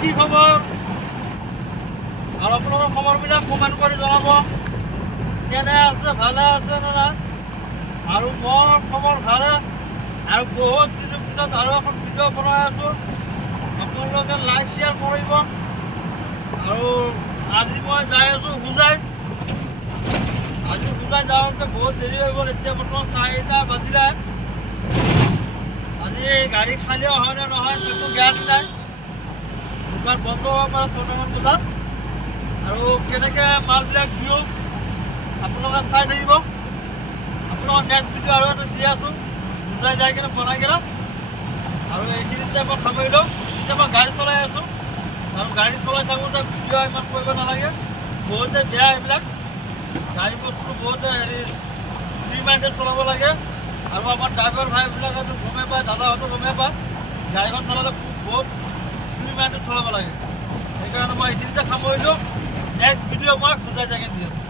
কি খবৰ আৰু আপোনালোকৰ খবৰবিলাক কমেণ্ট কৰি জনাব কেনে আছে ভালে আছে নে নাই আৰু মোৰ খবৰ ভালে আৰু বহুত দিনৰ পিছত আৰু এখন ভিডিঅ' বনাই আছোঁ আপোনালোকে লাইক শ্বেয়াৰ কৰিব আৰু আজি মই যাই আছোঁ হোজাই আজি হোজাই যাওঁতে বহুত দেৰি হৈ গ'ল এতিয়া বৰ্তমান 4টা বাজিলে আজি গাড়ী খালীও হয় নে নহয় সেইটো জ্ঞান নাই দোকান বন্ধ হ'ব পাৰে 6টামান বজাত আৰু কেনেকৈ মালবিলাক দিওঁ আপোনালোকে চাই থাকিব আপোনালোকৰ নেক্সট ভিডিঅ' আৰু এটা দি আছোঁ হোজাই যাই কিনে বনাই কিনে আৰু এইখিনিতে মই সামৰি লওঁ এতিয়া মই গাড়ী চলাই আছোঁ আৰু গাড়ী চলাই থাকোঁতে ভিডিঅ' ইমান কৰিব নালাগে বহুতে বেয়া এইবিলাক গাড়ী বস্তু বহুতে ফ্ৰী মাইণ্ডেড চলাব লাগে আৰু আমাৰ ড্ৰাইভাৰ ভাইবিলাকে গমেই পায় দাদাহঁতো গমেই পায় গাড়ীখন চলালে বহুত ফ্ৰী মাইণ্ডেড চলাব লাগে সেইকাৰণে মই এইখিনিতে সামৰিলোঁ নেক্সট ভিডিঅ' মই হোজাই যাই দি আছোঁ